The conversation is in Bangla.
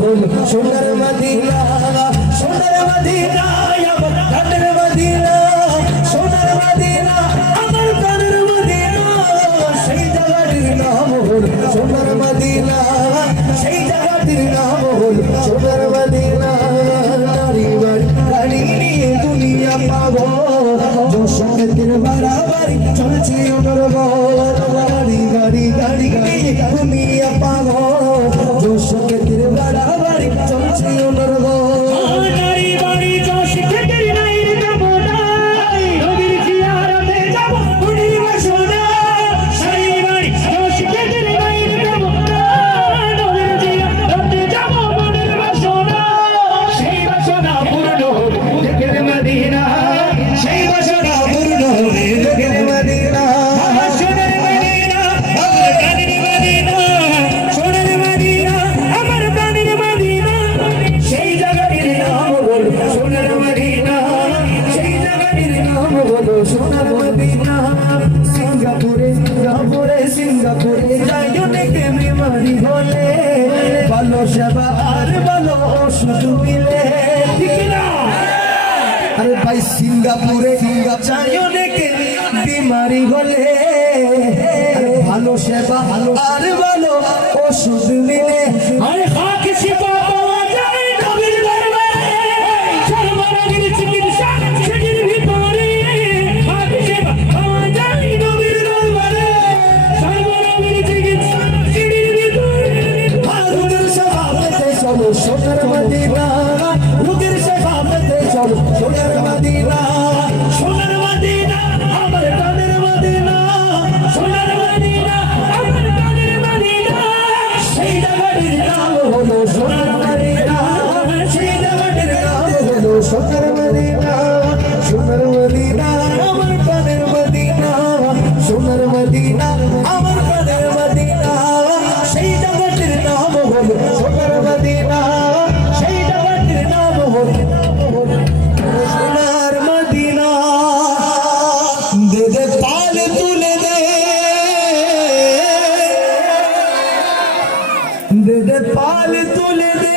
হলো সোনার মদিনা, সোনার মদিনা আমার প্রাণের মদিনা, সোনার মদিনা আমার প্রাণের মদিনা। সেই জায়গাটির নাম হলো সোনার মদিনা, সেই জায়গাটির নাম হলো সোনার মদিনা। নারী বাড়ি গাড়ি নিয়ে দুনিয়া পাগল, জোশের বাড়াবাড়ি চলছে অনর্গল। গাড়ি গাড়ি গাড়ি নিয়ে দুনিয়া পাগল, জোশের বাড়াবাড়ি চলছে অনর্গল। সোনার মদিনা সিঙ্গাপুরে সিঙ্গাপুরে সিঙ্গাপুরে যাই অনেকে বিমারি হলে, ভালো সেবা আর ভালো ওষুধ মিলে। ঠিক না? আরে ভাই সিঙ্গাপুরে যাই অনেকে বিমারি হলে, ভালো সেবা আর ভালো ওষুধ মিলে। আরে খাকি শিবা পাওয়া যায় নবীর দরবারে, সর্বরোগের চিকিৎসা সেটির ভিতরে। খাকি শিবা পাওয়া যায় নবীর দরবারে, সর্বরোগের চিকিৎসা সেটির ভিতরে। রোগের সেবা পেতে চলো সোনার মদিনা, রোগের সেবা পেতে চলো সোনার মদিনা, সোনার মদিনা আমার প্রাণের মদিনা, সোনার মদিনা আমার প্রাণের মদিনা। সেই জায়গাটির নাম হলো সোনার মদিনা, সেই জায়গাটির নাম হলো সোনার মদিনা, সোনার মদিনা আমার প্রাণের মদিনা, সোনার মদিনা আমার প্রাণের মদিনা। সেই জায়গাটির নাম হলো সোনার মদিনা, সেই জায়গাটির নাম হলো সোনার মদিনা। দে দে পাল তুলে দে, দে দে পাল তুলে দে,